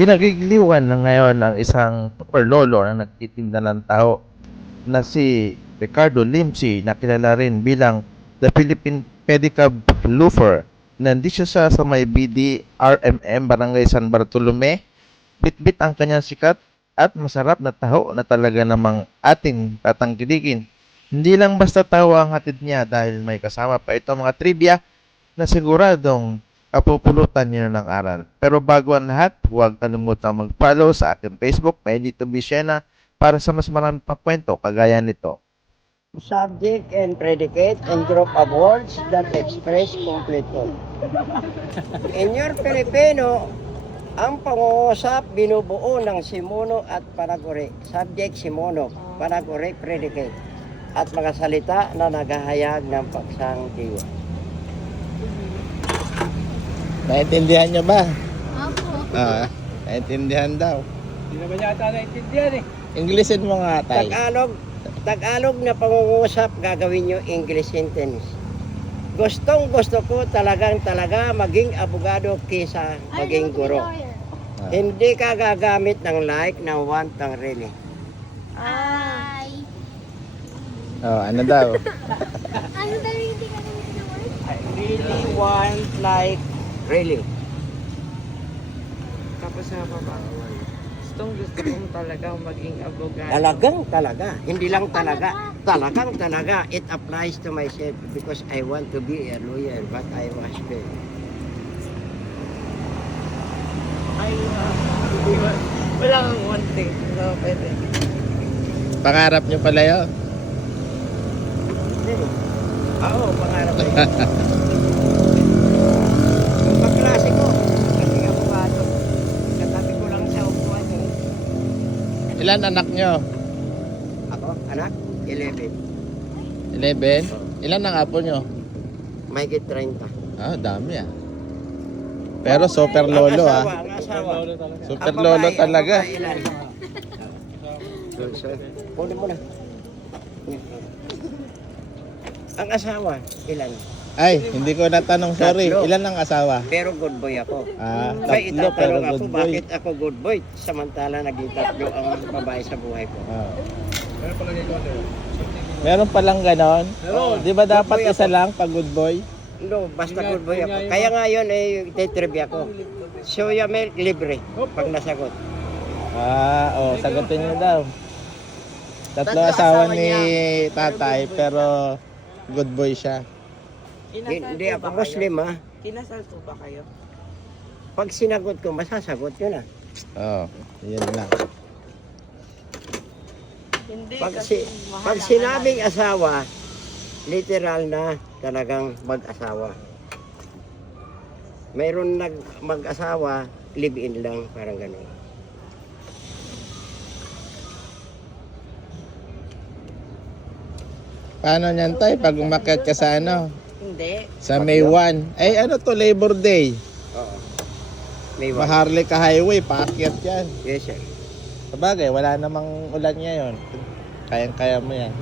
Kinagigiliwan na ngayon ang isang super lolo na nagtitinda ng taho na si Ricardo Limsi na kilala rin bilang the Philippine Pedicab Loafer. Nandito siya sa may BD RMM Barangay San Bartolome. Bitbit ang kanyang sikat at masarap na taho na talaga namang ating tatangkilikin. Hindi lang basta taho ang hatid niya dahil may kasama pa ito mga trivia na siguradong kapupulutan niyo ng aral. Pero bago ang lahat, huwag kalimutang mag-follow sa aking Facebook, Pwede to be Siena, para sa mas marami pang kwento kagaya nito. Subject and predicate and group of words that express completion. In your Filipino, ang pangungusap binubuo ng simuno at panaguri. Subject, simuno, panaguri, predicate. At mga salita na naghahayag ng paksang diwa. Naintindihan nyo ba? Opo. Naintindihan daw. Hindi naman yata naintindihan eh. Englishin mo nga, tay. Tagalog na pangungusap gagawin nyo English sentence. Gustong gusto ko talaga maging abogado kaysa maging guro. Hindi ka gagamit ng like, ng want, ng really. Ay. Ano daw? Ano daw yung hindi ka naman word? I really want, like, really. Tapos sa baba, gusto kong talagang maging abogado. Talaga. Hindi lang talaga. Talaga. It applies to myself because I want to be a lawyer but I was failed. Ay, wala kang one thing. No, pwede. Pangarap nyo pala yun? Hindi. Oo, pangarap ko yun. Yung kaklase ko, maging abogado. Katabi ko lang sa upuan eh. Ilan anak nyo? Ako, anak, 11. 11? Ilan ang apo nyo? Mahigit 30. Dami ah. Pero super lolo Ang asawa. Super lolo talaga. Kunin mo na. Ang asawa, ilan? Ay, hindi ko natanong, sorry. Tatlo. Ilan ang asawa? Pero good boy ako. Tatlo May pero itatanong ako, good boy. bakit ako good boy? Samantala naging tatlo ang babae sa buhay ko. Meron palang ganon. Di ba dapat Good boy isa ako. lang pag good boy? No, basta good boy ako. Kaya nga yun, titrivia ko. Soya milk, libre. Pag nasagot. Sagutin nyo daw. Tatlo Tatlo asawa asawa ni niya. tatay, pero good boy siya. Hindi ako Muslim ha. Kinasal po ba kayo? Pag sinagot ko, masasagot yun ah. Yun lang. Hindi Pag sinabing asawa, literal na talagang mag-asawa. Mayroon mag-asawa, live-in lang, parang gano'n. Paano niyan tay pag umakyat ka sa ano? Hindi. Sa May 1. Ay ano to, Labor Day. Oo. May one. Maharlika Highway, paakyat yan. Yes, sir. Sabagay, wala namang ulan ngayon. Kayang-kaya mo yan.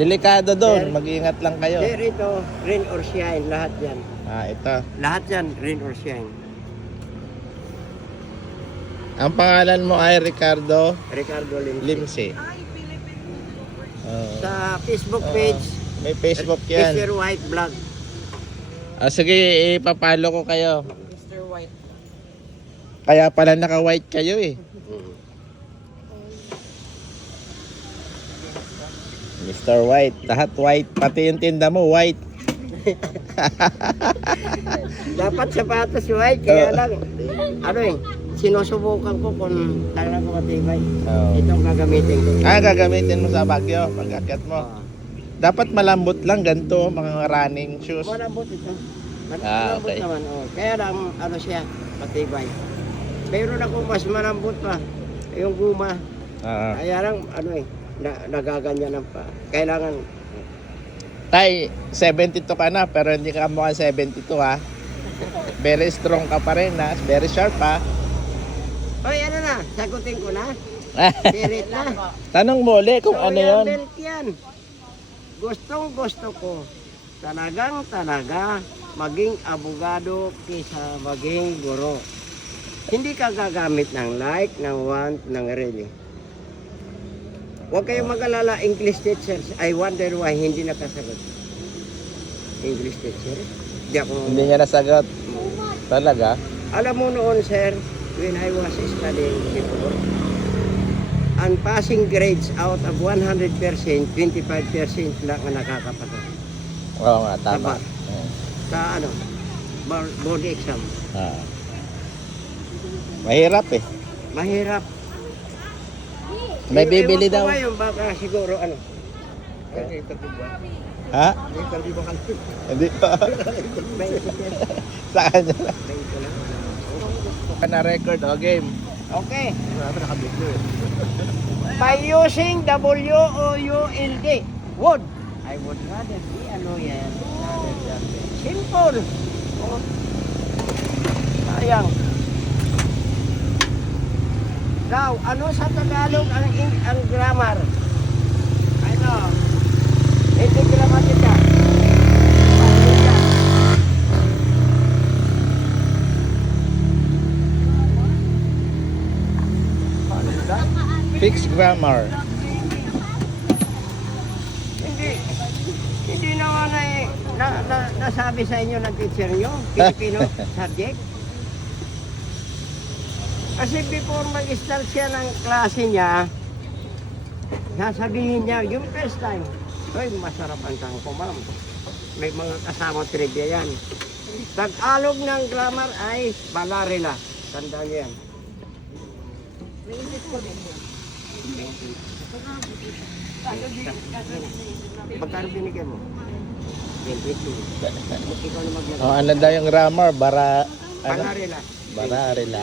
Delikado doon, Sir. mag-iingat lang kayo. Sir, ito, rain or shine, lahat yan. Ito. Lahat yan, rain or shine. Ang pangalan mo ay Ricardo Ricardo Limsi. Limsi. Sa Facebook page, May Facebook yan. Mr. White Vlog. Sige, ipapalo ko kayo. Mr. White. Kaya pala naka-white kayo eh. Mr. White, lahat white. Pati yung tinda mo, white. Dapat sapatos white, kaya lang, sinusubukan ko kung talagang ko matibay. Itong gagamitin ko. Gagamitin mo sa Baguio, pag-akyat mo. Dapat malambot lang, ganito, mga running shoes. Malambot ito. Malambot Okay. naman. Kaya lang, siya, matibay. Meron ako mas malambot pa. Yung guma. Kaya lang, nagaganyan pa. Kailangan, Tay, 72 ka na, pero hindi ka mukhang 72 ha. Very strong ka pa rin ha. Very sharp ha. sagutin ko na. Spirit na. Tanong mo ulit kung ano Soya yun. milk yan. Gustong gusto ko. Talagang maging abogado kaysa maging guro. Hindi ka gagamit ng like, ng want, ng really. Huwag kayong mag-alala, English teachers. I wonder why hindi nakasagot. English teacher? Hindi ako... Hindi niya nasagot. Talaga? Alam mo noon, sir, when I was studying before, ang passing grades out of 100%, 25% lang ang nakakapasok. Oo nga, tama. Sa ano, board exam. Ah. Mahirap eh. Mahirap. May bibili Ewan ko daw. ngayon, baka siguro ano. Ha? Hindi pa. Sa kanya lang. Na-record o game. Okay. By using WOULD, would. I would rather be annoyed rather than be simple. Oh. Sayang. Now, ano sa Tagalog ang grammar? Ano? Hindi gramatika. Panika. Panika? Fixed grammar. Hindi naman nasabi sa inyo ng teacher nyo, Filipino subject. Kasi before mag-start siya ng klase niya, sasabihin niya, yung first time, ay masarap ang tangko ma'am. May mga kasama trivia yan. Tagalog ng grammar ay balarila. Tandaan niyo yan. Magkano binigyan mo? 22. Ikaw na maglagay. Oh, ano daw yung grammar? Balarila. Bararela.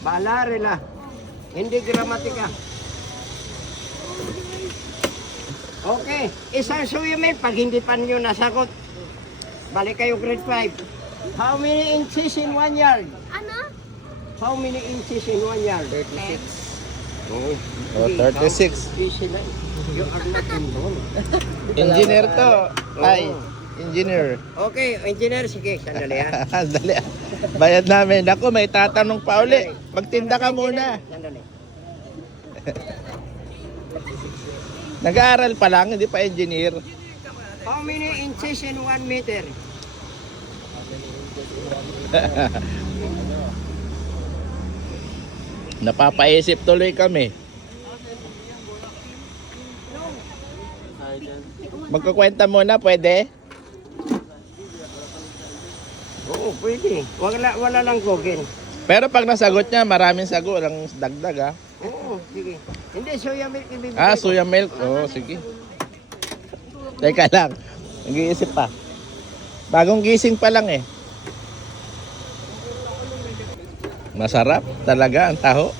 Balarila. Hindi gramatika. Okay. Isang swimming pag hindi pa niyo nasagot. Balik kayo grade 5. How many inches in 1 yard? Ano? How many inches in 1 yard? 36. Oh, Oh, 36. Easy lang. You are not involved. Engineer to. Ay, engineer. Okay, engineer, sige, sandali ha. Dali. Bayad namin. Ako, may tatanong pa uli. Magtinda ka muna. Sandali. Nag-aaral pa lang, hindi pa engineer. How many inches in 1 meter? Napapaisip tuloy kami. Magkukwenta muna, pwede? Oo, pwede. Wala lang Google. Pero pag nasagot niya, maraming sagot. Ang dagdag, ah. Oo, sige. Hindi, soya milk ibibigay Ah, ko. soya milk. Oo, sige. Teka lang. Nag-iisip pa. Bagong gising pa lang eh. Masarap talaga ang taho.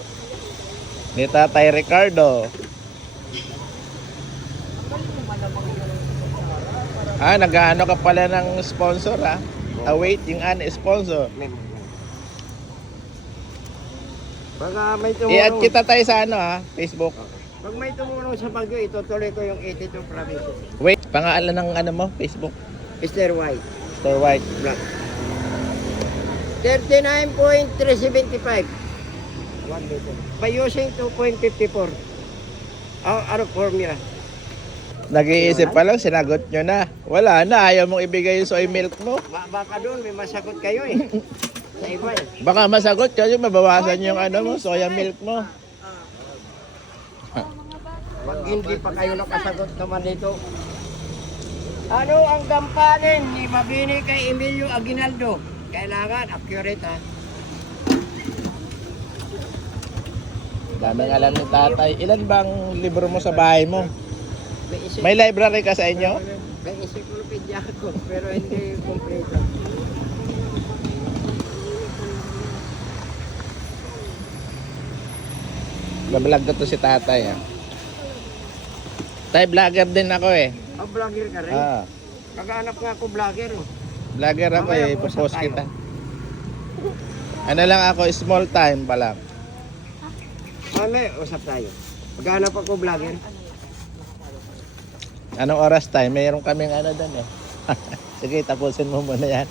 Ni Tatay Ricardo. Ah, nag-ano ka pala ng sponsor ah. Await yung sponsor. Baka may I-add tumulong. kita tayo sa ano ah, Facebook. Pag may tumulong sa Bagyo, itutuloy ko yung 82 provinces. Wait, pangalan ng ano mo, Facebook? Mr. White, Mr. White. black. 39.375. 1 meter. By using 2.54. Ano formula? Nag-iisip pa lang, sinagot nyo na. Wala na, ayaw mong ibigay yung soy milk mo. Baka doon, may masagot kayo eh. Sa iba eh. Baka masagot kasi mabawasan yung ano mo, soya milk mo. Pag hindi pa kayo nakasagot naman dito. Ano ang gampanin ni Mabini kay Emilio Aguinaldo? Kailangan accurate ha. Daming alam ni tatay. Ilan bang libro mo sa bahay mo? May library ka sa inyo? May encyclopedia ako pero hindi kompleto. Bablog ko to si tatay ah. Tay, vlogger din ako eh. Vlogger ka rin? Ah, Kagaanap nga ako vlogger. vlogger ako Mamaya eh, mag-usap ipopost tayo. kita. Ano lang ako, small time pa lang. Mami, usap tayo. Kagaanap ako vlogger. Anong oras time? Mayroon kaming ano doon eh. Sige, tapusin mo muna yan.